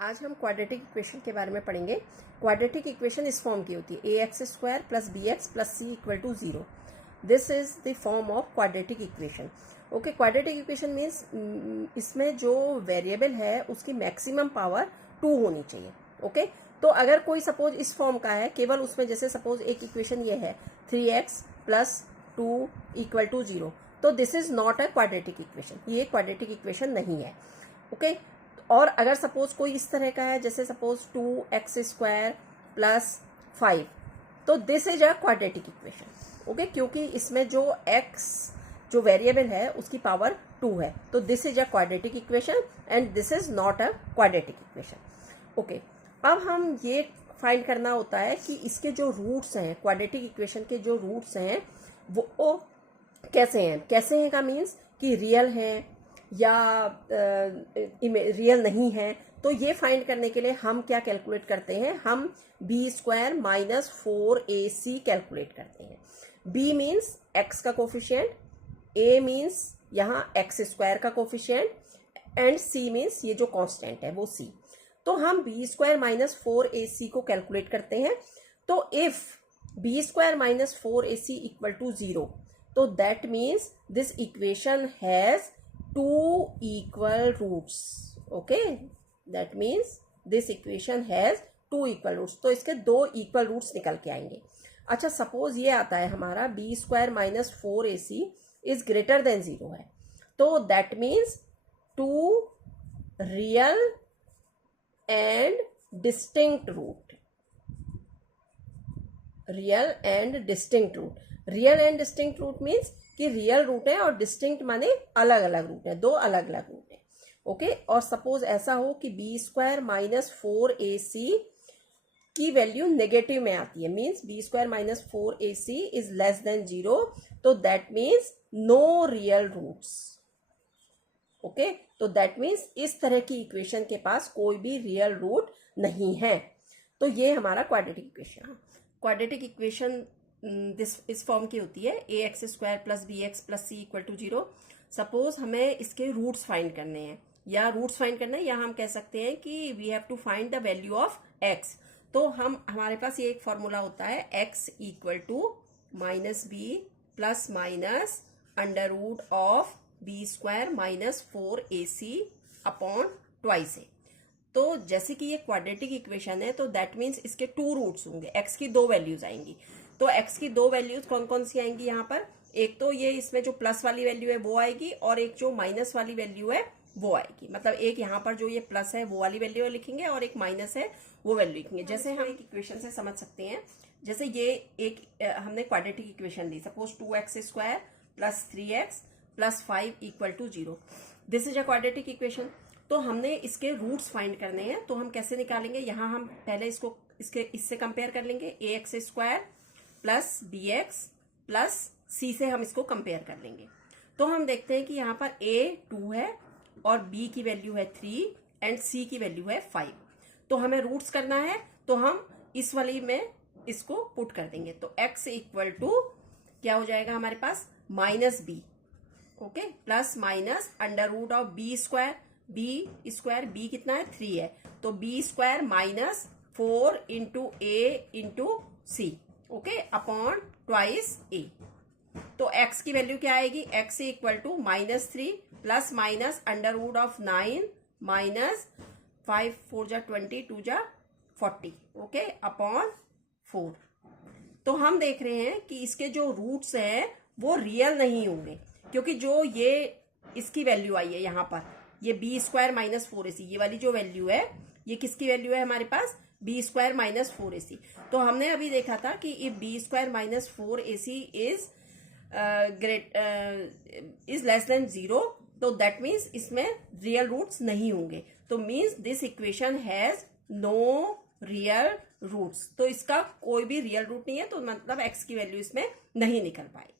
आज हम quadratic equation के बारे में पढ़ेंगे। क्वाड्रेटिक इक्वेशन इस फॉर्म की होती है ax² + bx + c = 0। This is the form of quadratic equation. Okay, quadratic equation means इसमें जो वेरिएबल है उसकी मैक्सिमम पावर 2 होनी चाहिए। ओके, तो अगर कोई सपोज इस फॉर्म का है, केवल उसमें जैसे सपोज एक इक्वेशन ये है 3x + 2 = 0, तो this is not a quadratic equation, ये क्वाड्रेटिक इक्वेशन नहीं है। ओके, और अगर सपोज कोई इस तरह का है जैसे सपोज 2x² + 5, तो this is a quadratic equation. Okay, क्योंकि इसमें जो x जो वेरिएबल है उसकी पावर 2 है, तो this is a quadratic equation and this is not a quadratic equation. Okay, अब हम ये फाइंड करना होता है कि इसके जो रूट्स हैं, क्वाड्रेटिक इक्वेशन के जो रूट्स हैं वो कैसे हैं का मीन्स कि रियल हैं या रियल नहीं है। तो ये फाइंड करने के लिए हम क्या कैलकुलेट करते हैं, हम b² - 4ac कैलकुलेट करते हैं। b मीन्स x का कोफिशिएंट, a मीन्स यहाँ x² का कोफिशिएंट एंड c मीन्स ये जो कांस्टेंट है वो c। तो हम b² - 4ac को कैलकुलेट करते हैं। तो इफ b² - 4ac = 0, तो that means this equation has 2 equal roots. Okay, that means this equation has 2 equal roots. तो इसके 2 equal roots निकल के आएंगे। अच्छा, सपोज ये आता है हमारा b² - 4ac is greater than 0 है, तो that means 2 real and distinct root. Real and distinct root. Real and distinct root means कि रियल रूट है और डिस्टिंक्ट माने अलग अलग रूट है, 2 अलग अलग रूट है। ओके, और सपोज ऐसा हो कि b² - 4ac की वैल्यू नेगेटिव में आती है, means b² - 4ac is less than 0, तो that means no real roots. Okay, तो दैट मीन्स इस तरह की इक्वेशन के पास कोई भी रियल रूट नहीं है। तो ये हमारा क्वाड्रेटिक इक्वेशन है। क्वाड्रेटिक इक्वेशन इस फॉर्म की होती है ax² + bx + c = 0। सपोज हमें इसके रूट्स फाइंड करने हैं या हम कह सकते हैं कि we have to find the value of x। तो हमारे पास ये एक फॉर्मूला होता है x = -b ± √b² - 4ac upon 2a। तो जैसे कि ये क्वाड्रेटिक इक्वेशन है, तो दैट मीन्स इसके 2 रूट्स होंगे, x की 2 वैल्यूज आएंगी। तो x की 2 वैल्यूज कौन कौन सी आएंगी यहाँ पर, एक तो ये इसमें जो प्लस वाली वैल्यू है वो आएगी और एक जो माइनस वाली वैल्यू है वो आएगी। मतलब एक यहाँ पर जो ये प्लस है वो वाली वैल्यू लिखेंगे और एक माइनस है वो वैल्यू लिखेंगे। जैसे हम एक इक्वेशन से समझ सकते हैं, जैसे ये एक हमने क्वाड्रेटिक इक्वेशन ली, suppose 2x² + 3x + 5 = 0। This is a quadratic equation. तो हमने इसके रूट्स फाइंड करने हैं, तो हम कैसे निकालेंगे, यहाँ हम पहले इससे कंपेयर कर लेंगे, ax² + bx + c से हम इसको कंपेयर कर लेंगे। तो हम देखते हैं कि यहाँ पर a 2 है और b की वैल्यू है 3 एंड c की वैल्यू है 5। तो हमें रूट्स करना है, तो हम इस वाली में इसको पुट कर देंगे। तो x = क्या हो जाएगा हमारे पास -b, ओके, ± √b², b कितना है 3 है, तो b² - 4 × a × c, okay, upon 2a। तो x की वैल्यू क्या आएगी, x = -3 ± √9 - 5 4 × 20 2 × 40, ओके, अपॉन 4। तो हम देख रहे हैं कि इसके जो रूट्स हैं वो रियल नहीं होंगे, क्योंकि जो ये इसकी वैल्यू आई है यहाँ पर, ये b² - 4ac, ये वाली जो वैल्यू है ये किसकी वैल्यू है हमारे पास, b² - 4ac। तो हमने अभी देखा था कि if b² - 4ac is less than 0, तो दैट मीन्स इसमें रियल रूट्स नहीं होंगे। तो means this equation has no real roots, तो इसका कोई भी रियल रूट नहीं है, तो मतलब x की वैल्यू इसमें नहीं निकल पाएगी।